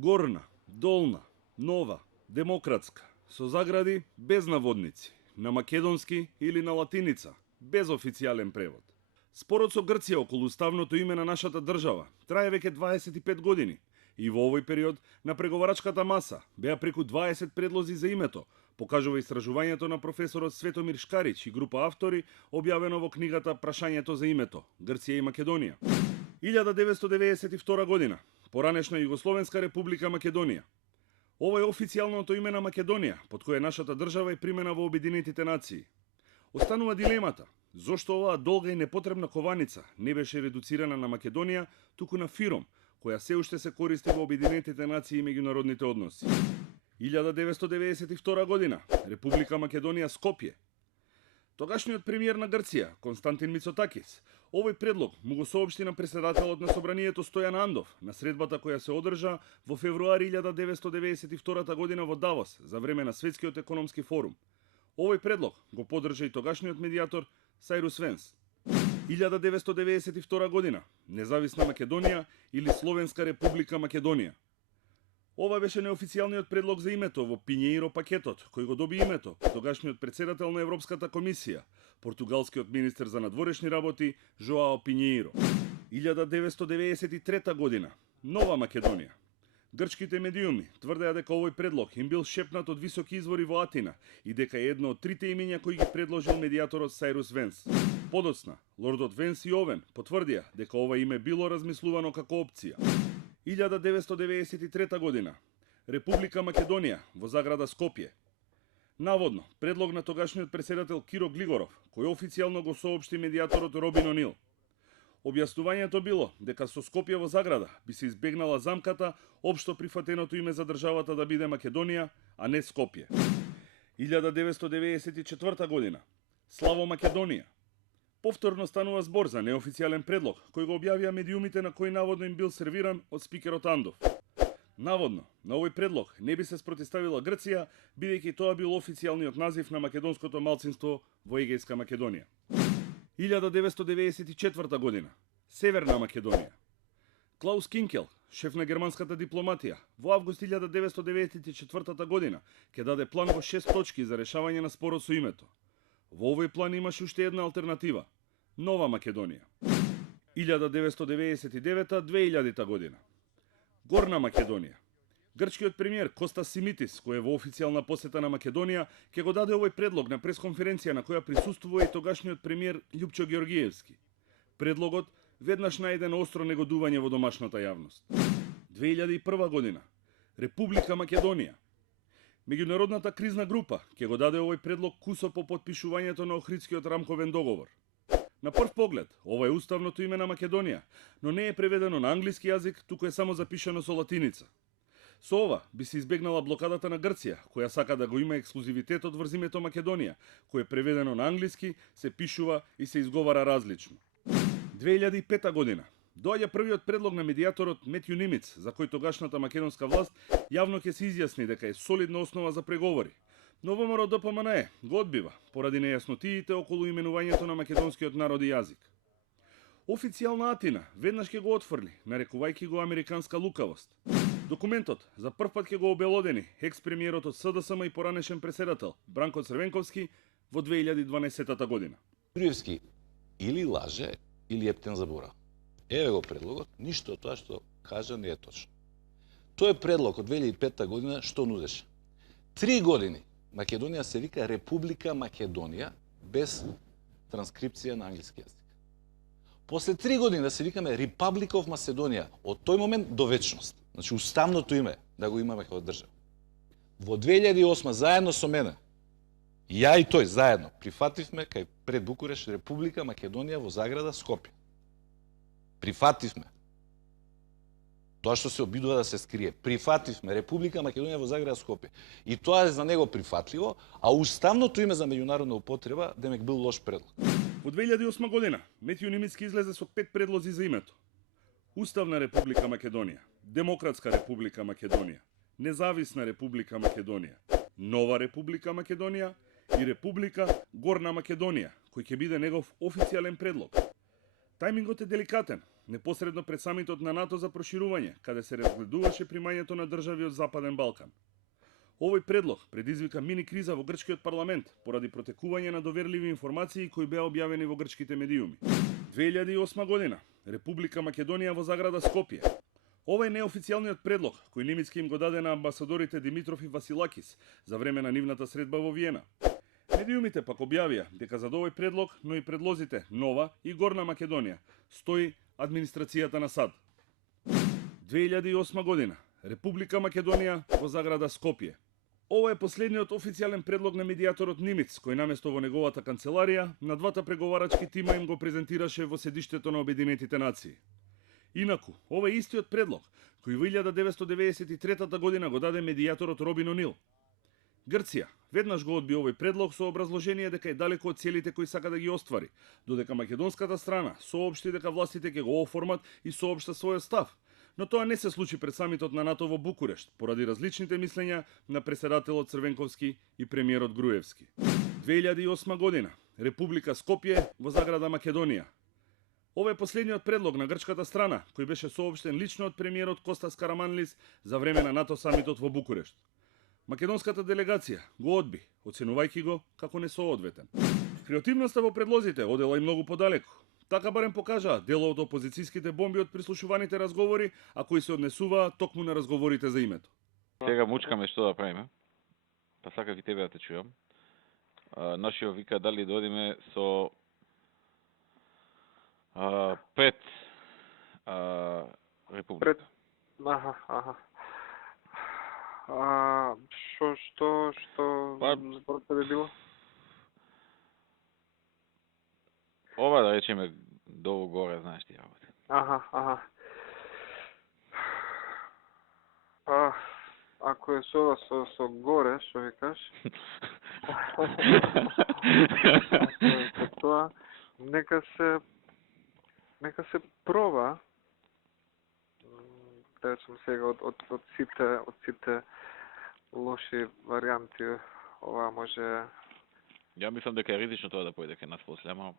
Горна, долна, нова, демократска, со загради без наводници, на македонски или на латиница, без официјален превод. Спорот со Грција околу уставното име на нашата држава трае веќе 25 години и во овој период на преговарачката маса беа преку 20 предлози за името, покажува истражувањето на професорот Светомир Шкарич и група автори, објавено во книгата Прашањето за името, Грција и Македонија. 1992 година, поранешна Југословенска република Македонија. Ова е официјалното име на Македонија, под кое нашата држава е примена во Обединетите нации. Останува дилемата, зошто оваа долга и непотребна кованица не беше редуцирана на Македонија, туку на Фиром, која се уште се користи во Обединетите нации и меѓународните односи. 1992 година, Република Македонија Скопје. Тогашниот премиер на Грција, Константин Мицотакис, овој предлог му го соопшти на председателот на собранието Стојан Андов на средбата која се одржа во февруари 1992 година во Давос за време на Светскиот економски форум. Овој предлог го поддржа и тогашниот медијатор Сајрус Венс. 1992 година, Независна Македонија или Словенска република Македонија. Ова беше неофицијалниот предлог за името во Пинјеиро пакетот, кој го доби името тогашниот председател на Европската комисија, португалскиот министер за надворешни работи Жоао Пинјеиро. 1993 година, Нова Македонија. Грчките медиуми тврдеа дека овој предлог им бил шепнат од високи извори во Атина и дека е едно од трите имиња кои ги предложил медијаторот Сајрус Венс. Подоцна, лордот Венс и Овен потврдија дека ова име било размислувано како опција. 1993 година, Република Македонија во заграда Скопје. Наводно, предлог на тогашниот председател Киро Глигоров, кој официјално го соопшти медијаторот Робин Онил. Објаснувањето било дека со Скопје во заграда би се избегнала замката општо прифатеното име за државата да биде Македонија, а не Скопје. 1994 година, Славо Македонија. Повторно станува збор за неофицијален предлог, кој го објавија медиумите на кој наводно им бил сервиран од спикерот Андов. Наводно, на овој предлог не би се спротивставила Грција, бидејќи тоа бил официјалниот назив на македонското малцинство во Егејска Македонија. 1994 година, Северна Македонија. Клаус Кинкел, шеф на германската дипломатија, во август 1994 година ќе даде план во 6 точки за решавање на спорот со името. Во овој план имаше уште една алтернатива – Нова Македонија. 1999-2000 година. Горна Македонија. Грчкиот премиер Костас Симитис, кој е во официјална посета на Македонија, ќе го даде овој предлог на пресконференција на која присуствува и тогашниот премиер Љупчо Георгиевски. Предлогот веднаш најде на остро негодување во домашната јавност. 2001 година. Република Македонија. Меѓународната кризна група ќе го даде овој предлог кусо по потпишувањето на Охридскиот рамковен договор. На прв поглед, ова е уставното име на Македонија, но не е преведено на англиски јазик, туку е само запишано со латиница. Со ова би се избегнала блокадата на Грција, која сака да го има ексклузивитетот врз името Македонија, кој е преведено на англиски, се пишува и се изговара различно. 2005 година. Доаѓа првиот предлог на медијаторот Метју Нимиц, за кој тогашната македонска власт јавно ќе се изјасни дека е солидна основа за преговори. Но ВМРО ДПМНЕ го одбива, поради нејаснотиите околу именувањето на македонскиот народ и јазик. Официјална Атина веднаш ќе го отфрли, нарекувајќи го американска лукавост. Документот за прв пат ќе го обелодени екс-премиерот од СДСМ и поранешен председател Бранко Црвенковски во 2012 година. Груевски или лаже, или ептен забора. Еве го предлогот, ништо од тоа што кажа не е точно. Тој предлог од 2005 година што нудеше? 3 години Македонија се вика Република Македонија без транскрипција на англиски јазик. После 3 години да се викаме Republic of Macedоnia, од тој момент до вечност. Значи уставното име да го имаме како држава. Во 2008 заедно со мене, ја и тој заедно прифативме кај пред Букуреш Република Македонија во заграда Скопје. Прифативме. Тоа што се обидува да се скрие. Прифативме Република Македонија во заграда Скопје. И тоа е за него прифатливо, а уставното име за меѓународна употреба демек бил лош предлог. Во 2008 година Метју Нимицки излезе со 5 предлози за името. Уставна Република Македонија, Демократска Република Македонија, Независна Република Македонија, Нова Република Македонија и Република Горна Македонија, кој ќе биде негов официјален предлог. Тајмингот е деликатен, непосредно пред самитот на НАТО за проширување, каде се разгледуваше примањето на држави од Западен Балкан. Овој предлог предизвика мини криза во грчкиот парламент поради протекување на доверливи информации кои беа објавени во грчките медиуми. 2008 година, Република Македонија во заграда Скопје. Ова е неофицијалниот предлог кој Немицки им го даде на амбасадорите Димитров и Василакис за време на нивната средба во Виена. Медиумите пак објавија дека за овој предлог, но и предлозите Нова и Горна Македонија стои администрацијата на САД. 2008 година, Република Македонија во заграда Скопје. Ова е последниот официјален предлог на медијаторот Нимиц, кој наместо во неговата канцеларија, на двата преговарачки тима им го презентираше во седиштето на Обединетите нации. Инаку, ова е истиот предлог, кој во 1993 година го даде медијаторот Робин Онил. Грција веднаш го одби овој предлог со образложение дека е далеко од целите кои сака да ги оствари, додека македонската страна соопшти дека властите ќе го оформат и соопшта својот став. Но тоа не се случи пред самитот на НАТО во Букурешт, поради различните мислења на преседателот Црвенковски и премиерот Груевски. 2008 година, Република Скопје во заграда Македонија. Ова е последниот предлог на грчката страна, кој беше соопштен лично од премиерот Костас Караманлис за време на НАТО самитот во Букурешт. Македонската делегација го одби, оценувајќи го како несоодветен. Креативноста во предлозите одела и многу подалеку. Така барем покажаа дело од опозицијските бомби од прислушуваните разговори, а кои се однесуваа токму на разговорите за името. Сега мучкаме што да правиме. Па сакав и тебе да те чујам. Нашиот вика дали да одиме со 5 република. Аха. Што според тебе било? Ова да речеме долу горе, знаеш ти работи. Аха. Ако е со горе, што викаш? Тоа нека се проба. Да речем сега од сите лоши варијанти, ова може. Ја мислам дека е ризично тоа да појде кај нас после, ама